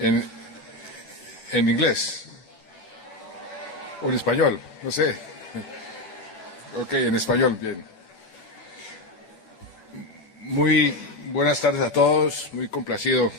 En, en inglés o en español, no sé. Ok, en español, bien. Muy buenas tardes a todos, muy complacido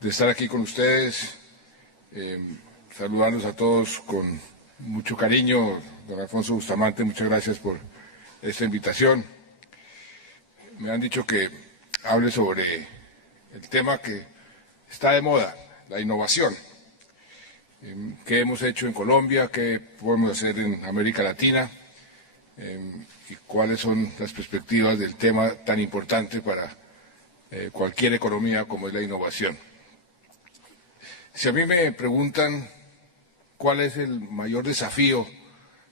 de estar aquí con ustedes, saludarlos a todos con mucho cariño. Don Alfonso Bustamante, muchas gracias por esta invitación. Me han dicho que hable sobre el tema que está de moda, la innovación. ¿Qué hemos hecho en Colombia? ¿Qué podemos hacer en América Latina? ¿Y cuáles son las perspectivas del tema tan importante para cualquier economía como es la innovación? Si a mí me preguntan cuál es el mayor desafío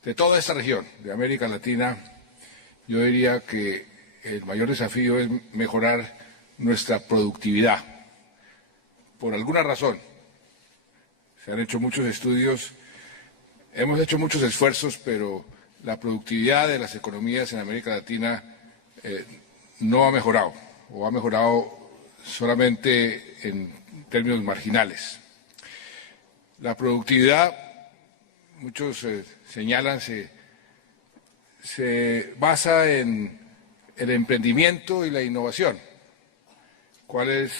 de toda esta región, de América Latina, yo diría que el mayor desafío es mejorar nuestra productividad. Por alguna razón, se han hecho muchos estudios, hemos hecho muchos esfuerzos, pero la productividad de las economías en América Latina no ha mejorado, o ha mejorado solamente en términos marginales. La productividad, muchos señalan, se basa en el emprendimiento y la innovación. ¿Cuál es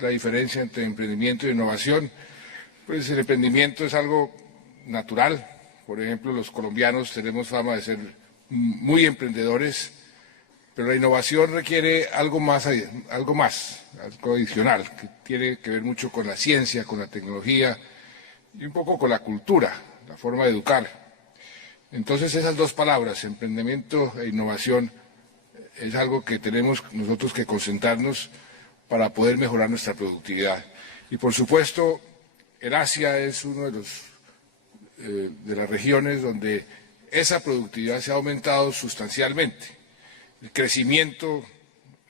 la diferencia entre emprendimiento e innovación? Pues el emprendimiento es algo natural. Por ejemplo, los colombianos tenemos fama de ser muy emprendedores, pero la innovación requiere algo más, algo adicional, que tiene que ver mucho con la ciencia, con la tecnología y un poco con la cultura, la forma de educar. Entonces, esas dos palabras, emprendimiento e innovación, es algo que tenemos nosotros que concentrarnos para poder mejorar nuestra productividad. Y, por supuesto, el Asia es uno de las regiones donde esa productividad se ha aumentado sustancialmente. El crecimiento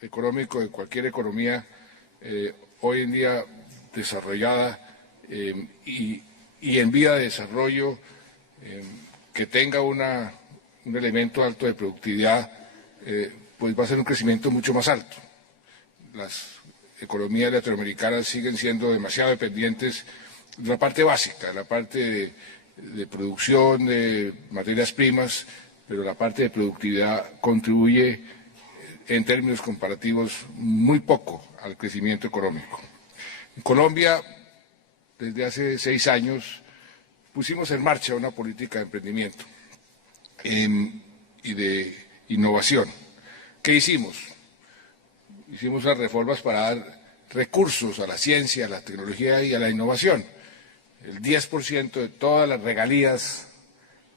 económico de cualquier economía hoy en día desarrollada y en vía de desarrollo que tenga un elemento alto de productividad, pues va a ser un crecimiento mucho más alto. Las economías latinoamericanas siguen siendo demasiado dependientes de la parte básica, la parte de producción de materias primas, pero la parte de productividad contribuye en términos comparativos muy poco al crecimiento económico. En Colombia, desde hace 6 años, pusimos en marcha una política de emprendimiento y de innovación. ¿Qué hicimos? Hicimos unas reformas para dar recursos a la ciencia, a la tecnología y a la innovación. El 10% de todas las regalías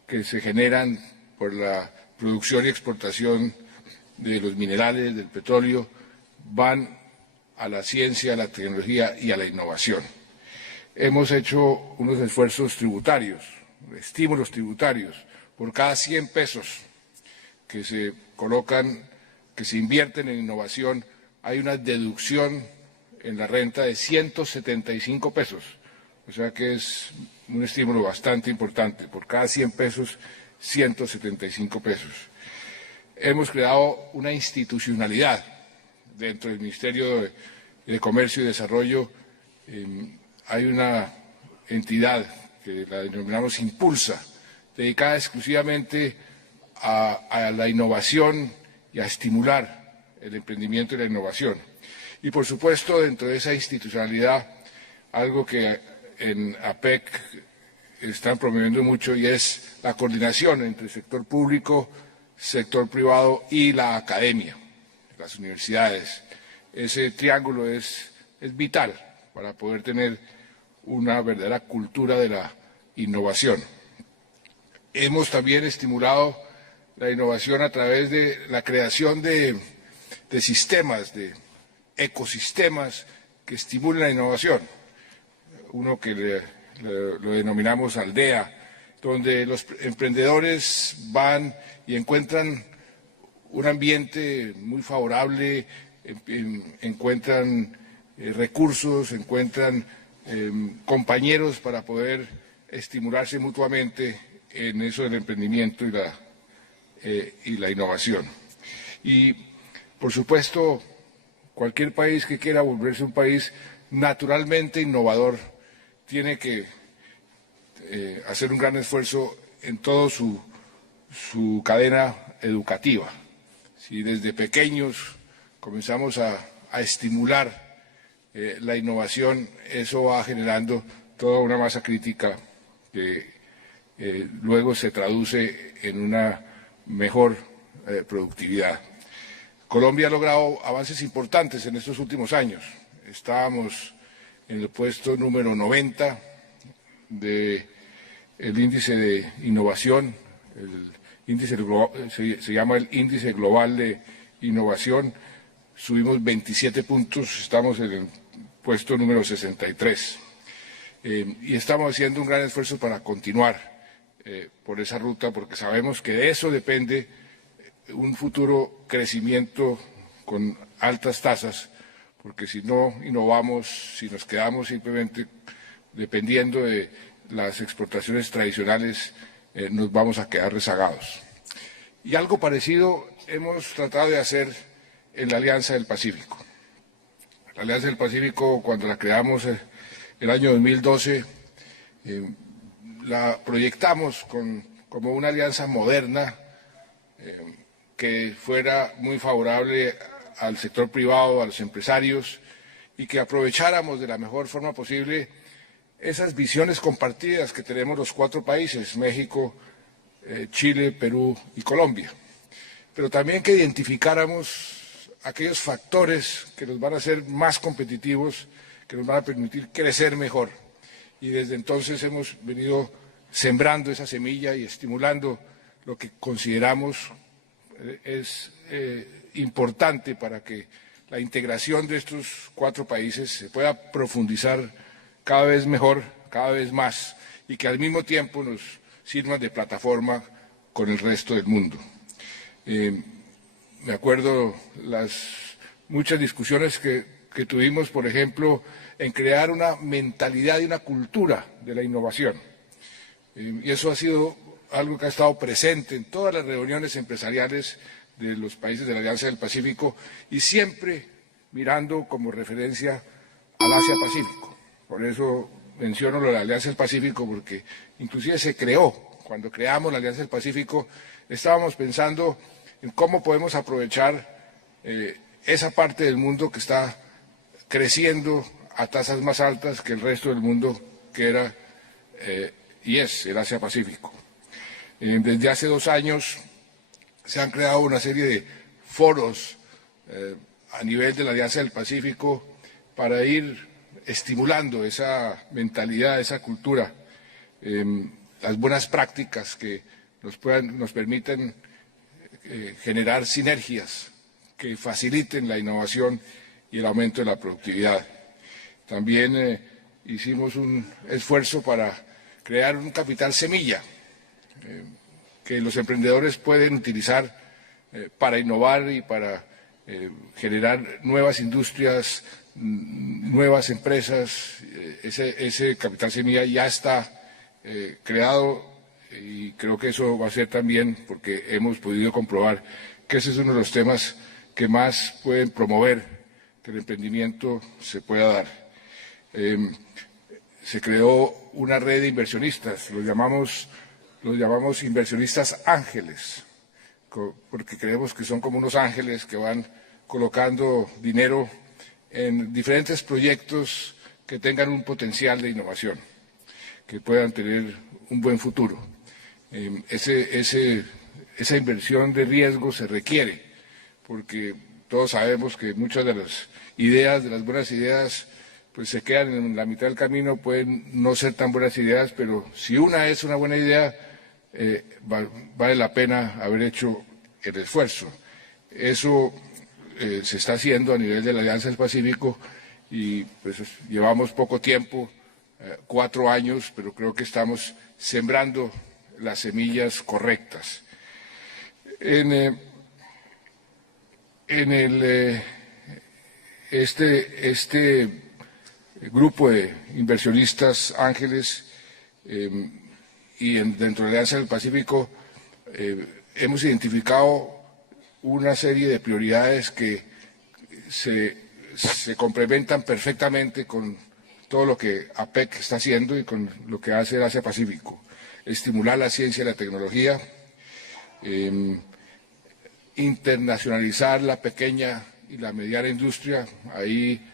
que se generan por la producción y exportación de los minerales, del petróleo, van a la ciencia, a la tecnología y a la innovación. Hemos hecho unos esfuerzos tributarios, estímulos tributarios, por cada 100 pesos que se colocan, que se invierten en innovación, hay una deducción en la renta de 175 pesos. O sea que es un estímulo bastante importante. Por cada 100 pesos, 175 pesos. Hemos creado una institucionalidad dentro del Ministerio de Comercio y Desarrollo. Hay una entidad que la denominamos Impulsa, dedicada exclusivamente a la innovación y a estimular el emprendimiento y la innovación. Y, por supuesto, dentro de esa institucionalidad, algo que en APEC están promoviendo mucho y es la coordinación entre el sector público, sector privado y la academia, las universidades. Ese triángulo es vital para poder tener una verdadera cultura de la innovación. Hemos también estimulado la innovación a través de la creación de sistemas, de ecosistemas que estimulen la innovación. Uno que lo denominamos aldea, donde los emprendedores van y encuentran un ambiente muy favorable, encuentran recursos, encuentran compañeros para poder estimularse mutuamente en eso del emprendimiento y la innovación. Y, por supuesto, cualquier país que quiera volverse un país naturalmente innovador tiene que hacer un gran esfuerzo en toda su cadena educativa. Si desde pequeños comenzamos a estimular la innovación, eso va generando toda una masa crítica que luego se traduce en una mejor productividad. Colombia ha logrado avances importantes en estos últimos años. Estábamos en el puesto número 90 del índice de innovación, se llama el índice global de innovación. Subimos 27 puntos, estamos en el puesto número 63. Y estamos haciendo un gran esfuerzo para continuar por esa ruta, porque sabemos que de eso depende un futuro crecimiento con altas tasas, porque si no innovamos, si nos quedamos simplemente dependiendo de las exportaciones tradicionales, nos vamos a quedar rezagados. Y algo parecido hemos tratado de hacer en la Alianza del Pacífico. La Alianza del Pacífico, cuando la creamos el año 2012, la proyectamos como una alianza moderna que fuera muy favorable al sector privado, a los empresarios, y que aprovecháramos de la mejor forma posible esas visiones compartidas que tenemos los 4 países, México, Chile, Perú y Colombia. Pero también que identificáramos aquellos factores que nos van a hacer más competitivos, que nos van a permitir crecer mejor. Y desde entonces hemos venido sembrando esa semilla y estimulando lo que consideramos es importante para que la integración de estos 4 países se pueda profundizar cada vez mejor, cada vez más, y que al mismo tiempo nos sirvan de plataforma con el resto del mundo. Me acuerdo las muchas discusiones que tuvimos, por ejemplo, en crear una mentalidad y una cultura de la innovación. Y eso ha sido algo que ha estado presente en todas las reuniones empresariales de los países de la Alianza del Pacífico y siempre mirando como referencia al Asia-Pacífico. Por eso menciono lo de la Alianza del Pacífico, porque inclusive se creó, cuando creamos la Alianza del Pacífico, estábamos pensando en cómo podemos aprovechar esa parte del mundo que está creciendo a tasas más altas que el resto del mundo, que era y es el Asia-Pacífico. Desde hace 2 años se han creado una serie de foros a nivel de la Alianza del Pacífico para ir estimulando esa mentalidad, esa cultura, las buenas prácticas que nos permiten generar sinergias que faciliten la innovación y el aumento de la productividad. También hicimos un esfuerzo para crear un capital semilla que los emprendedores pueden utilizar para innovar y para generar nuevas industrias, nuevas empresas. Ese capital semilla ya está creado y creo que eso va a ser también, porque hemos podido comprobar que ese es uno de los temas que más pueden promover que el emprendimiento se pueda dar. Se creó una red de inversionistas, los llamamos inversionistas ángeles, porque creemos que son como unos ángeles que van colocando dinero en diferentes proyectos que tengan un potencial de innovación, que puedan tener un buen futuro. Esa inversión de riesgo se requiere, porque todos sabemos que muchas de las ideas, de las buenas ideas, pues se quedan en la mitad del camino, pueden no ser tan buenas ideas, pero si una es una buena idea, vale la pena haber hecho el esfuerzo. Eso se está haciendo a nivel de la Alianza del Pacífico y pues llevamos poco tiempo, 4 años, pero creo que estamos sembrando las semillas correctas. Este grupo de inversionistas ángeles y dentro de la Alianza del Pacífico hemos identificado una serie de prioridades que se se complementan perfectamente con todo lo que APEC está haciendo y con lo que hace el Asia-Pacífico. Estimular la ciencia y la tecnología, internacionalizar la pequeña y la mediana industria. Ahí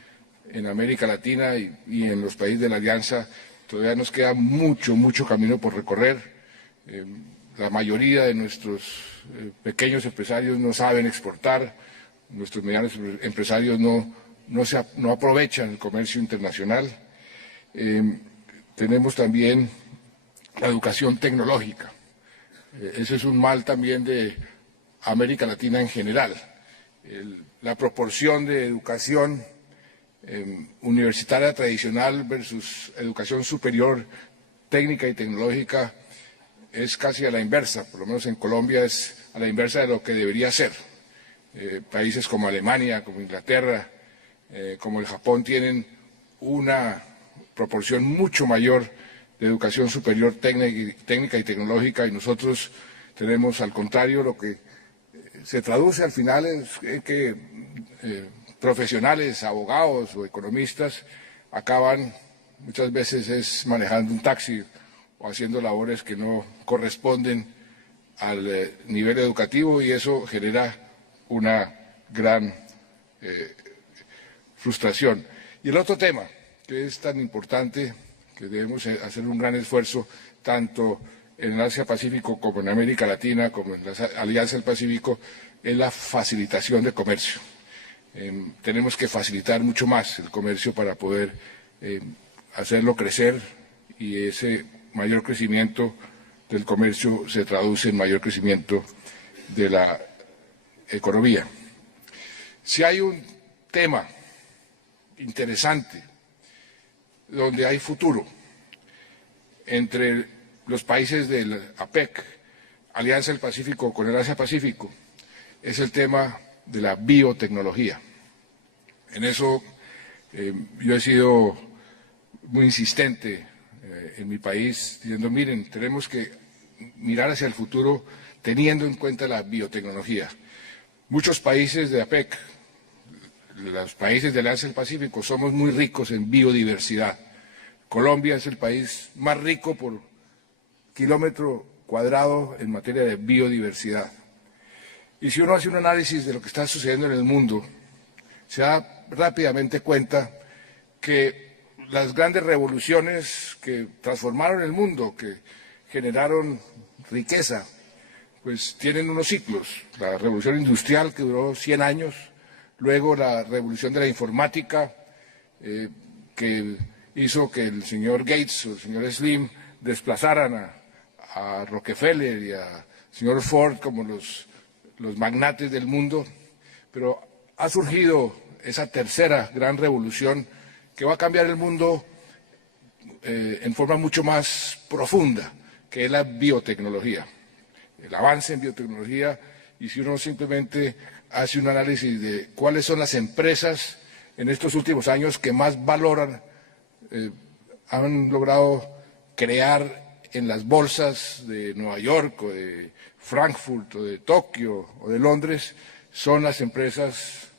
en América Latina y en los países de la Alianza todavía nos queda mucho camino por recorrer. La mayoría de nuestros pequeños empresarios no saben exportar, nuestros medianos empresarios no aprovechan el comercio internacional. Tenemos también la educación tecnológica. Ese es un mal también de América Latina en general. La proporción de educación universitaria tradicional versus educación superior técnica y tecnológica es casi a la inversa, por lo menos en Colombia es a la inversa de lo que debería ser. Países como Alemania, como Inglaterra, como el Japón tienen una proporción mucho mayor de educación superior técnica y tecnológica, y nosotros tenemos al contrario. Lo que se traduce al final es que profesionales, abogados o economistas acaban muchas veces manejando un taxi o haciendo labores que no corresponden al nivel educativo, y eso genera una gran frustración. Y el otro tema que es tan importante, que debemos hacer un gran esfuerzo tanto en el Asia-Pacífico como en América Latina, como en la Alianza del Pacífico, es la facilitación de comercio. Tenemos que facilitar mucho más el comercio para poder hacerlo crecer, y ese mayor crecimiento del comercio se traduce en mayor crecimiento de la economía. Si hay un tema interesante donde hay futuro entre los países del APEC, Alianza del Pacífico con el Asia-Pacífico, es el tema de la biotecnología. En eso yo he sido muy insistente en mi país, diciendo, miren, tenemos que mirar hacia el futuro teniendo en cuenta la biotecnología. Muchos países de APEC, los países de la Alianza del Pacífico, somos muy ricos en biodiversidad. Colombia es el país más rico por kilómetro cuadrado en materia de biodiversidad. Y si uno hace un análisis de lo que está sucediendo en el mundo, se da rápidamente cuenta que las grandes revoluciones que transformaron el mundo, que generaron riqueza, pues tienen unos ciclos. La revolución industrial, que duró 100 años, luego la revolución de la informática, que hizo que el señor Gates o el señor Slim desplazaran a Rockefeller y al señor Ford como los magnates del mundo, pero ha surgido esa tercera gran revolución que va a cambiar el mundo en forma mucho más profunda, que es la biotecnología, el avance en biotecnología. Y si uno simplemente hace un análisis de cuáles son las empresas en estos últimos años que más valoran, han logrado crear en las bolsas de Nueva York o de Frankfurt o de Tokio o de Londres, son las empresas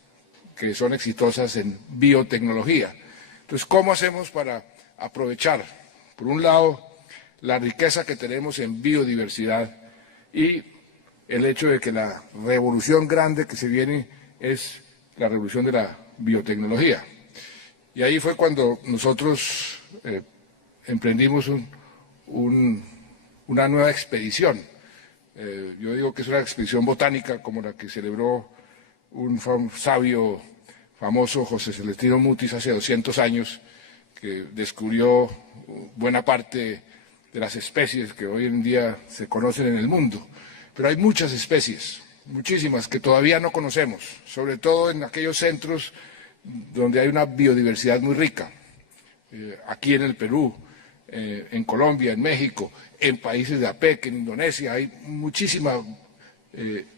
que son exitosas en biotecnología. Entonces, ¿cómo hacemos para aprovechar, por un lado, la riqueza que tenemos en biodiversidad y el hecho de que la revolución grande que se viene es la revolución de la biotecnología? Y ahí fue cuando nosotros emprendimos una nueva expedición. Yo digo que es una expedición botánica como la que celebró un sabio famoso, José Celestino Mutis, hace 200 años, que descubrió buena parte de las especies que hoy en día se conocen en el mundo. Pero hay muchas especies, muchísimas, que todavía no conocemos, sobre todo en aquellos centros donde hay una biodiversidad muy rica. Aquí en el Perú, en Colombia, en México, en países de APEC, en Indonesia, hay muchísima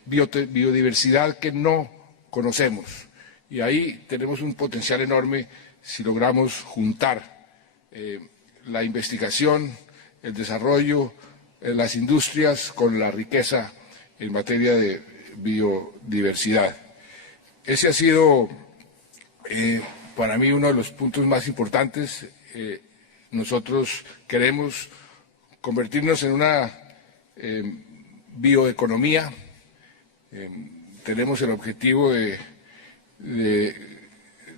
biodiversidad que no conocemos. Y ahí tenemos un potencial enorme si logramos juntar la investigación, el desarrollo, las industrias con la riqueza en materia de biodiversidad. Ese ha sido Para mí uno de los puntos más importantes, nosotros queremos convertirnos en una bioeconomía. Tenemos el objetivo de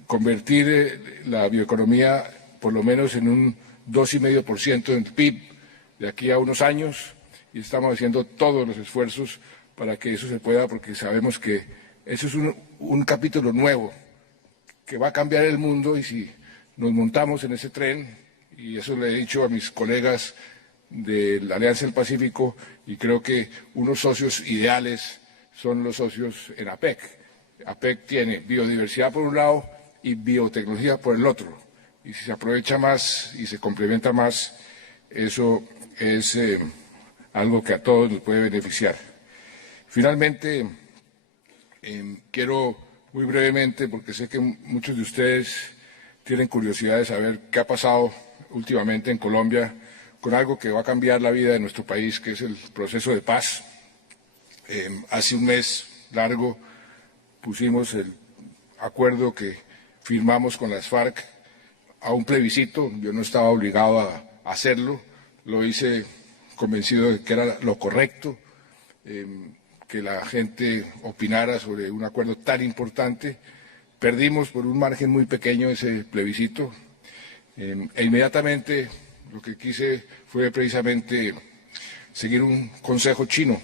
convertir la bioeconomía por lo menos en un 2,5% del PIB de aquí a unos años, y estamos haciendo todos los esfuerzos para que eso se pueda, porque sabemos que eso es un capítulo nuevo que va a cambiar el mundo, y si nos montamos en ese tren, y eso le he dicho a mis colegas de la Alianza del Pacífico, y creo que unos socios ideales son los socios en APEC. APEC tiene biodiversidad por un lado y biotecnología por el otro, y si se aprovecha más y se complementa más, eso es algo que a todos nos puede beneficiar. Finalmente, quiero muy brevemente, porque sé que muchos de ustedes tienen curiosidad de saber qué ha pasado últimamente en Colombia con algo que va a cambiar la vida de nuestro país, que es el proceso de paz. Hace un mes largo pusimos el acuerdo que firmamos con las FARC a un plebiscito. Yo no estaba obligado a hacerlo, lo hice convencido de que era lo correcto, que la gente opinara sobre un acuerdo tan importante. Perdimos por un margen muy pequeño ese plebiscito, e inmediatamente lo que quise fue precisamente seguir un consejo chino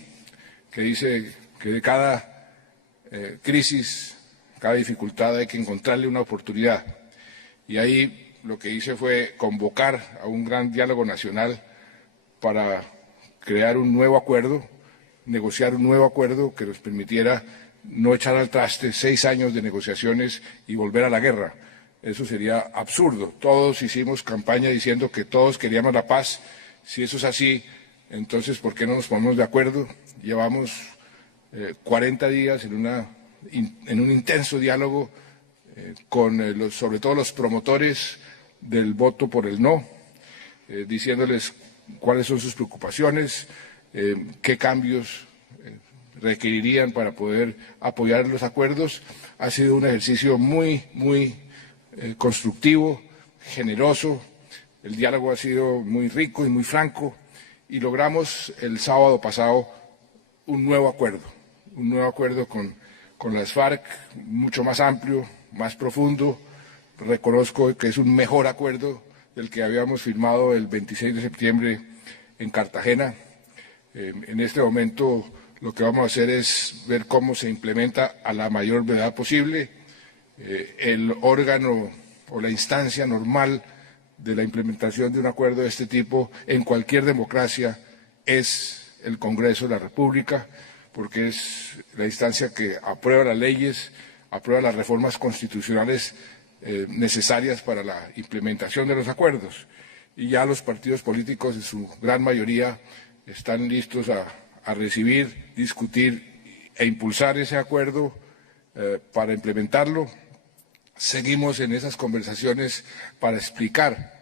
que dice que de cada crisis, cada dificultad hay que encontrarle una oportunidad. Y ahí lo que hice fue convocar a un gran diálogo nacional para crear un nuevo acuerdo, negociar un nuevo acuerdo que nos permitiera no echar al traste 6 años de negociaciones y volver a la guerra. Eso sería absurdo. Todos hicimos campaña diciendo que todos queríamos la paz. Si eso es así, entonces, ¿por qué no nos ponemos de acuerdo? Llevamos 40 días en un intenso diálogo con sobre todo los promotores del voto por el no, diciéndoles cuáles son sus preocupaciones, qué cambios requerirían para poder apoyar los acuerdos. Ha sido un ejercicio muy constructivo, generoso. El diálogo ha sido muy rico y muy franco, y logramos el sábado pasado un nuevo acuerdo con las FARC, mucho más amplio, más profundo. Reconozco que es un mejor acuerdo del que habíamos firmado el 26 de septiembre en Cartagena. En este momento lo que vamos a hacer es ver cómo se implementa a la mayor brevedad posible. El órgano o la instancia normal de la implementación de un acuerdo de este tipo en cualquier democracia es el Congreso de la República, porque es la instancia que aprueba las leyes, aprueba las reformas constitucionales necesarias para la implementación de los acuerdos. Y ya los partidos políticos, en su gran mayoría, están listos a recibir, discutir e impulsar ese acuerdo para implementarlo. Seguimos en esas conversaciones para explicar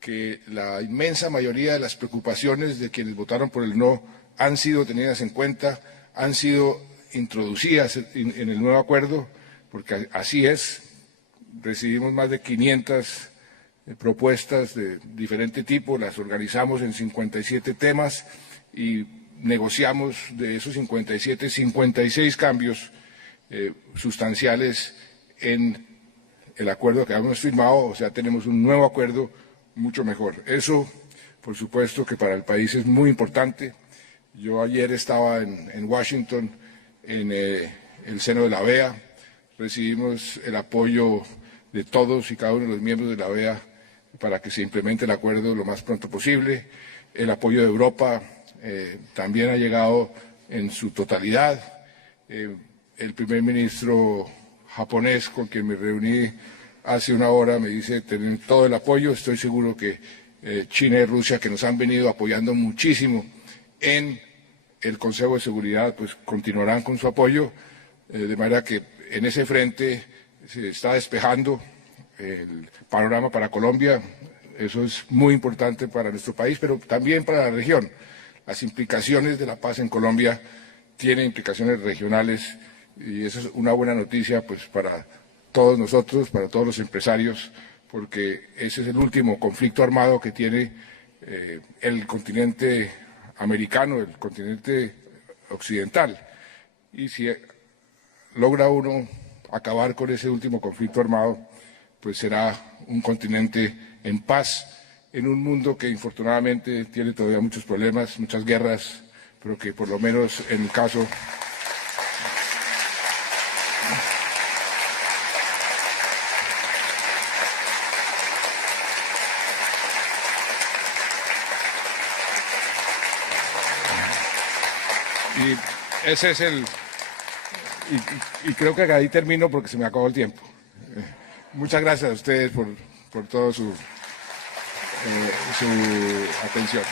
que la inmensa mayoría de las preocupaciones de quienes votaron por el no han sido tenidas en cuenta, han sido introducidas en el nuevo acuerdo, porque así es. Recibimos más de 500 propuestas de diferente tipo, las organizamos en 57 temas y negociamos de esos 57, 56 cambios sustanciales en el acuerdo que habíamos firmado. O sea, tenemos un nuevo acuerdo mucho mejor. Eso, por supuesto, que para el país es muy importante. Yo ayer estaba en Washington, en el seno de la OEA. Recibimos el apoyo de todos y cada uno de los miembros de la OEA para que se implemente el acuerdo lo más pronto posible. El apoyo de Europa también ha llegado en su totalidad. El primer ministro japonés, con quien me reuní hace una hora, me dice tener todo el apoyo. Estoy seguro que China y Rusia, que nos han venido apoyando muchísimo en el Consejo de Seguridad, pues continuarán con su apoyo, de manera que en ese frente se está despejando el panorama para Colombia. Eso es muy importante para nuestro país, pero también para la región. Las implicaciones de la paz en Colombia tienen implicaciones regionales, y eso es una buena noticia pues para todos nosotros, para todos los empresarios, porque ese es el último conflicto armado que tiene el continente americano, el continente occidental. Y si logra uno acabar con ese último conflicto armado, pues será un continente en paz, en un mundo que infortunadamente tiene todavía muchos problemas, muchas guerras, pero que por lo menos en el caso y ese es y creo que ahí termino porque se me acabó el tiempo. Muchas gracias a ustedes por toda su atención.